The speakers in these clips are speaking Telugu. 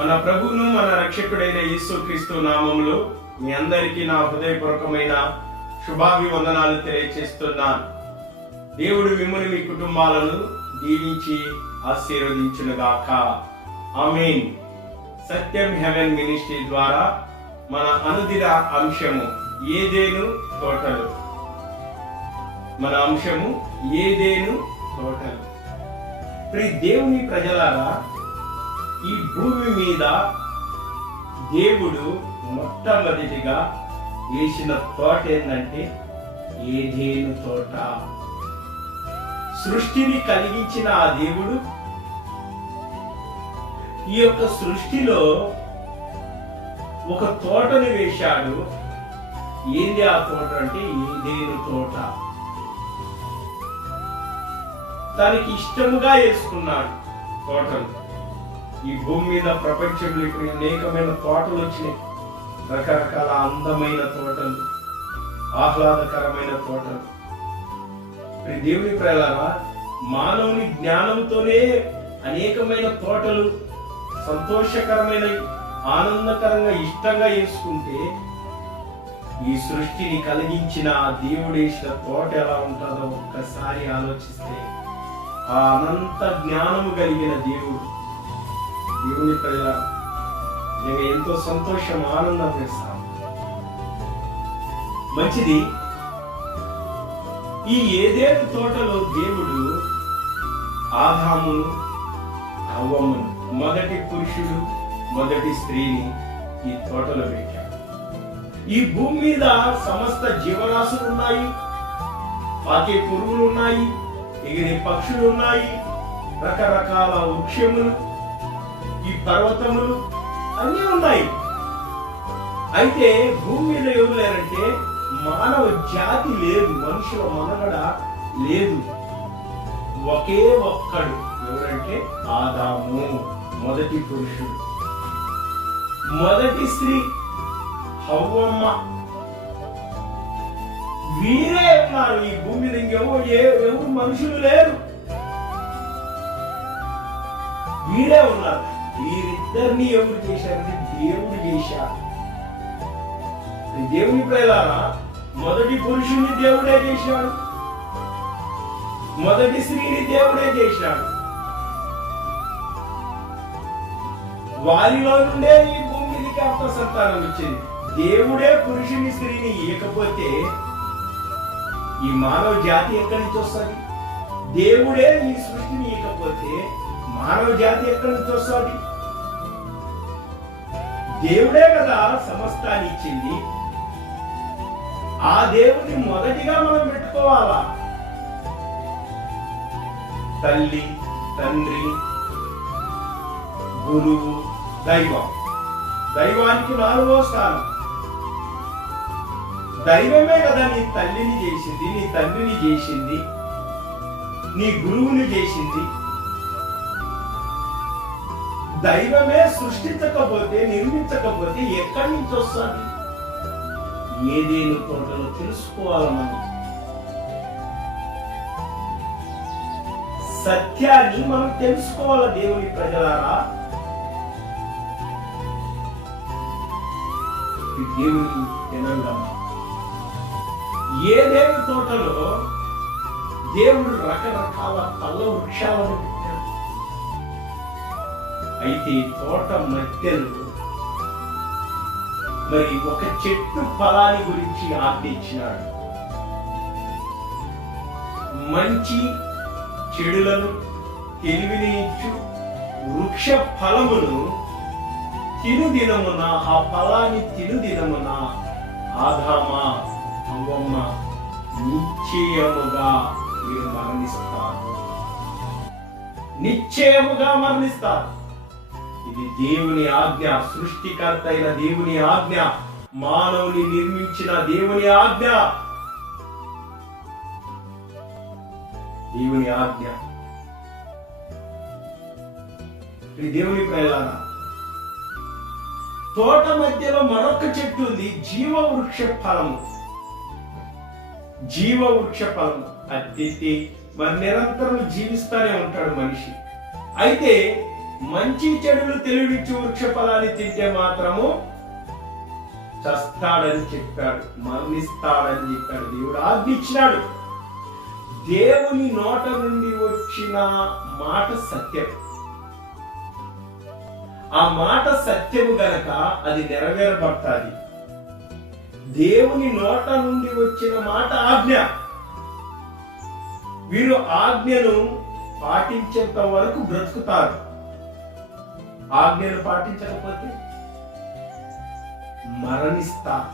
మన ప్రభువును మన రక్షకుడైన యేసుక్రీస్తు నామములో మీ అందరికీ నా హృదయపూర్వకమైన శుభాభివందనాలు తెలియజేస్తున్నాను. దేవుడు మిమ్మల్ని మీ కుటుంబాలను దీవించి ఆశీర్వదించునుగాక. ఆమేన్. సత్యం హెవెన్ మినిస్ట్రీ ద్వారా మన అనుదిన అంశము ఏదేను తోటలు. మన అంశము ఏదేను తోటలు. దేవుని ప్రజలారా, ఈ భూమి మీద దేవుడు మొట్టమొదటిగా వేసిన తోట ఏంటంటే ఏదేను తోట. సృష్టిని కలిగించిన ఆ దేవుడు ఈ యొక్క సృష్టిలో ఒక తోటను వేశాడు. ఏంది ఆ తోట అంటే ఏదేను తోట. తనకి ఇష్టముగా వేసుకున్నాడు తోటలు. ఈ భూమి మీద ప్రపంచంలో ఇప్పుడు అనేకమైన తోటలు వచ్చినాయి. రకరకాల అందమైన తోటలు, ఆహ్లాదకరమైన తోటలు. దేవుని ప్రజలారా, మానవుని జ్ఞానంతోనే అనేకమైన తోటలు సంతోషకరమైన, ఆనందకరంగా, ఇష్టంగా వేసుకుంటే ఈ సృష్టిని కలిగించిన దేవుడు వేసిన తోట ఎలా ఉంటుందో ఒక్కసారి ఆలోచిస్తే ఆ అనంత జ్ఞానము కలిగిన దేవుని ప్రజల నేను ఎంతో సంతోషం, ఆనందం వేస్తాం. మంచిది. ఈ ఏదేను తోటలో దేవుడు ఆదామును, హవ్వమును, మొదటి పురుషుడు, మొదటి స్త్రీని ఈ తోటలో పెట్టాడు. ఈ భూమి మీద సమస్త జీవరాశులు ఉన్నాయి, పాకే పురుగులు ఉన్నాయి, ఎగిరే పక్షులు ఉన్నాయి, రకరకాల వృక్షములు, ఈ పర్వతములు అన్నీ ఉన్నాయి. అయితే భూమి మీద ఎవరు లేరంటే మానవ జాతి లేదు, మనుషుల మనుగడ లేదు. ఒకే ఒక్కడు, ఎవరంటే ఆదాము, మొదటి పురుషుడు. మొదటి స్త్రీ హవ్వమ్మ. వీరే ఉన్నారు ఈ భూమి మీద. ఎవరు మనుషులు లేరు, వీరే ఉన్నారు. వీరిద్దరిని ఎవరు చేశారంటే దేవుడు చేశారు. దేవుని ప్రజలారా, మొదటి పురుషుని దేవుడే చేశాడు, మొదటి స్త్రీని దేవుడే చేశాడు. వారిలో నుండే ఈ భూమి మీదకి అంత సంతానం వచ్చింది. దేవుడే పురుషుని స్త్రీని ఇవ్వకపోతే ఈ మానవ జాతి ఎక్కడి నుంచి వస్తుంది? దేవుడే ఈ సృష్టిని ఇవ్వకపోతే మానవ జాతి ఎక్కడి నుంచి వస్తుంది? దేవుడే కదా సమస్తాన్ని ఇచ్చింది. ఆ దేవుని మొదటిగా మనం పెట్టుకోవాలా. తల్లి, తండ్రి, గురువు, దైవం. దైవానికి 4వ స్థానం. దైవమే కదా నీ తల్లిని చేసింది, నీ తండ్రిని చేసింది, నీ గురువుని చేసింది. దైవమే సృష్టించకపోతే, నిర్మించకపోతే ఎక్కడి నుంచి వస్తుంది? ఏదేను తోటలో తెలుసుకోవాలి. మనం సత్యాన్ని మనం తెలుసుకోవాలి. దేవుని ప్రజలారా, దేవుని జనంగమ. ఏదేను తోటలో దేవుడు రకరకాల పళ్ళ వృక్షాలను పెట్టాడు. అయితే తోట మధ్యలో మరి ఒక చెట్టు ఫలాన్ని గురించి ఆజ్ఞించినాడు. మంచి చెడులను తెలివిని ఇచ్చు వృక్ష ఫలమును తినుదినమున, ఆ ఫలాన్ని తినుదినమున ఆదామా, హవ్వమ్మ నిశ్చయముగా మీరు మరణిస్తారు, నిశ్చయముగా మరణిస్తారు. ఇది దేవుని ఆజ్ఞ, సృష్టికర్త అయిన దేవుని ఆజ్ఞ, మానవుని నిర్మించిన దేవుని ఆజ్ఞ. దేవుని ఆజ్ఞ. దేవుని ప్రజలారా, తోట మధ్యలో మరొక చెట్టు ఉంది, జీవవృక్ష ఫలము. జీవవృక్ష ఫలము అది మరి నిరంతరం జీవిస్తానే ఉంటాడు మనిషి. అయితే మంచి చెడులు తెలివిచ్చి వృక్ష ఫలాన్ని తింటే మాత్రము చస్తాడని చెప్పాడు, మరణిస్తాడని చెప్పాడు. దేవుడు ఆజ్ఞ ఇచ్చినాడు. దేవుని నోట నుండి వచ్చిన మాట సత్యం. ఆ మాట సత్యము గనక అది నెరవేరబడతాది. దేవుని నోట నుండి వచ్చిన మాట ఆజ్ఞ. వీరు ఆజ్ఞను పాటించేంత వరకు బ్రతుకుతారు. ఆజ్ఞను పాటించకపోతే మరణిస్తారు.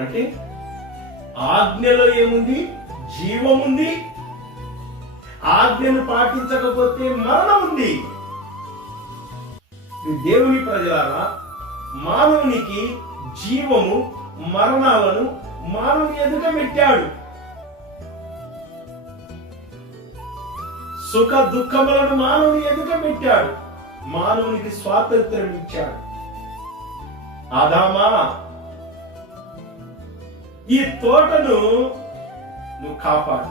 అంటే ఆజ్ఞలో ఏముంది? జీవముంది. ఆజ్ఞను పాటించకపోతే మరణం ఉంది. దేవుని ప్రజలారా, మానవునికి జీవము మరణాలను మానవుని ఎదుట పెట్టాడు. సుఖ దుఃఖములను మానవుని ఎదుట పెట్టాడు. మానవునికి స్వాతంత్ర్యం ఇచ్చాడు. ఆదామా, ఈ తోటను నువ్వు కాపాడు.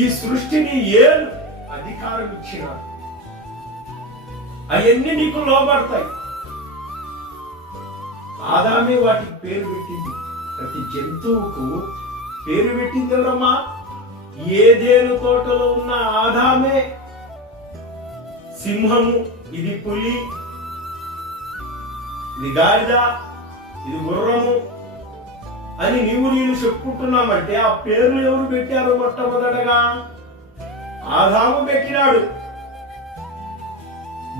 ఈ సృష్టిని ఏలు అధికారం ఇచ్చినాడు. అవన్నీ నీకు లోబడతాయి. ఆదామే వాటికి పేరు పెట్టింది. ప్రతి జంతువుకు పేరు పెట్టింది ఎవరమ్మా? ఏదేను తోటలో ఉన్న ఆదామే. సింహము, ఇది పులి, ఇది గాడిద, ఇది గుర్రము అని నేను చెప్పుకుంటున్నామంటే ఆ పేర్లు ఎవరు పెట్టారు? మొట్టమొదటగా ఆదాము పెట్టినాడు.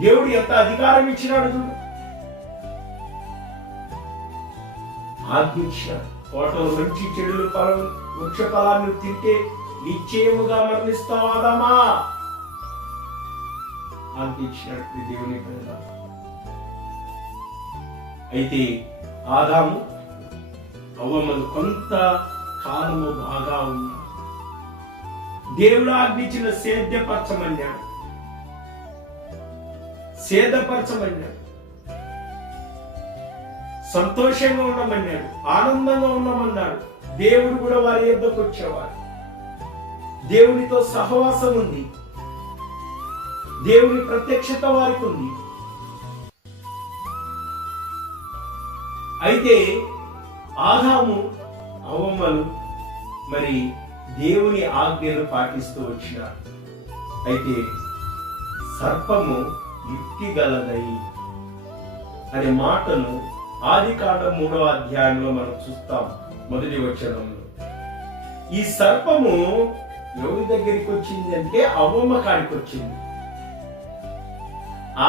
దేవుడు ఎంత అధికారం ఇచ్చినాడు చూడు. ఆజ్ఞించాడు. తోటలో మంచి చెడులు వృక్ష ఫలాన్ని తింటే నిశ్చయముగా మరణిస్తావు ఆదామా. ఆజ్ఞించినట్టు దేవుని ప్రజలు. అయితే ఆదాము అవ్వమ్మలు కొంత కాలము బాగా ఉన్నారు. దేవుడు ఆజ్ఞించిన సేద్యపరచమన్నాడు. సేదపరచమన్నాడు. సంతోషంగా ఉండమన్నాడు. ఆనందంగా ఉండమన్నాడు. దేవుడు కూడా వారి యొద్దకు వచ్చేవాడు. దేవునితో సహవాసం ఉంది. దేవుని ప్రత్యక్షత వారికి ఉంది. అయితే ఆదాము అవ్వమ్మలు మరి దేవుని ఆజ్ఞను పాటిస్తూ వచ్చినారు. అయితే సర్పము యుక్తి గలదై అనే మాటను ఆదికాండం 3వ అధ్యాయంలో మనం చూస్తాం. మొదటి వచనంలో ఈ సర్పము ఎవరి దగ్గరికి వచ్చింది అంటే అవ్వమ్మ కాడికి వచ్చింది.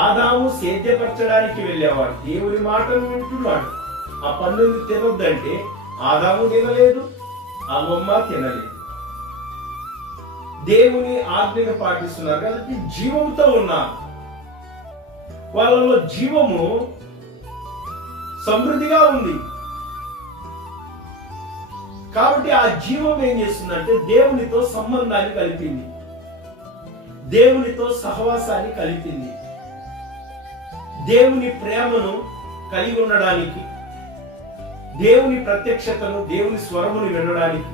ఆదాము సేద్యపరచడానికి వెళ్ళేవాడు. దేవుని మాటను వింటున్నాడు. ఆ పండుని తినొద్దంటే ఆదాము తినలేదు, అవ్వమ్మ తినలేదు. దేవుని ఆజ్ఞను పాటిస్తున్నారు కాబట్టి జీవంతో ఉన్నారు. వాళ్ళలో జీవము సమృద్ధిగా ఉంది. కాబట్టి ఆ జీవం ఏం చేస్తుందంటే దేవునితో సంబంధాన్ని కలిపింది, దేవునితో సహవాసాన్ని కలిపింది. దేవుని ప్రేమను కలిగి ఉండడానికి, దేవుని ప్రత్యక్షతను, దేవుని స్వరమును వినడానికి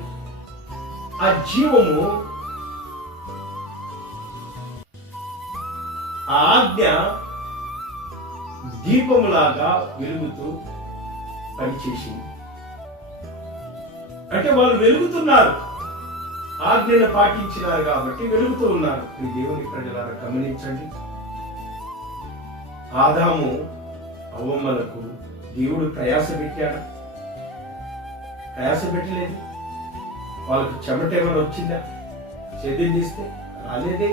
ఆ జీవము, ఆ ఆజ్ఞ దీపములాగా వెలుగుతూ పనిచేసింది. అంటే వాళ్ళు వెలుగుతున్నారు, ఆజ్ఞను పాటించినారు కాబట్టి వెలుగుతూ ఉన్నారు. ఈ దేవుని ప్రజలారా గమనించండి. ఆదాము అవ్వమ్మలకు దేవుడు ప్రయాస పెట్టాడు? ప్రయాస పెట్టలేదు. వాళ్ళకు చెమట ఏమైనా వచ్చిందా? సేద్యం చేస్తే రాలేదే.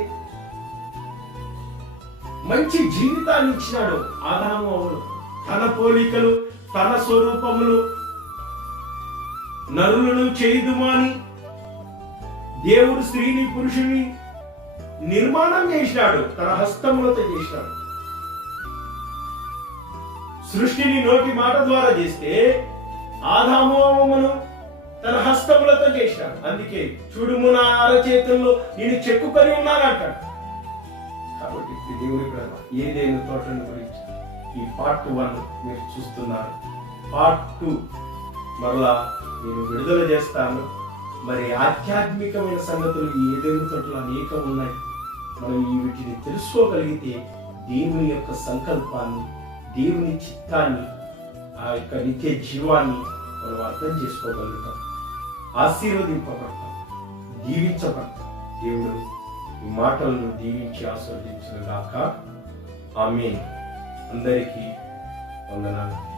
మంచి జీవితాన్ని ఇచ్చినాడు ఆదాము అవ్వలు. తన పోలికలు, తన స్వరూపములు నరులను చేయుదుమాని దేవుడు స్త్రీని పురుషుని నిర్మాణం చేసినాడు. తన హస్తములతో చేసినాడు. సృష్టిని నోటి మాట ద్వారా చేస్తే ఆదాము అవ్వను తన హస్తములతో చేసినాడు. అందుకే చూడుము నా అరచేతుల్లో నేను చెక్కుకొని ఉన్నానంటాడు. కాబట్టి దేవుని ప్రేమ ఏదైనా తోటను గురించి ఈ పార్ట్ 1 మీరు చూస్తున్నారు. పార్ట్ 2 మరలా నేను విడుదల చేస్తాను. మరి ఆధ్యాత్మికమైన సంగతులు ఏదైనా తోటలు అనేకం ఉన్నాయి. మనం ఈ వీటిని తెలుసుకోగలిగితే దేవుని యొక్క సంకల్పాన్ని, దేవుని చిత్తాన్ని, ఆ యొక్క నిత్య జీవాన్ని మనం అర్థం చేసుకోగలుగుతాం, ఆశీర్వదింపబడతాం, దీవించబడతాం. దేవుడు ఈ మాటలను దీవించి ఆశీర్వదించును గాక. ఆమేన్. అందరికీ వందనాలు.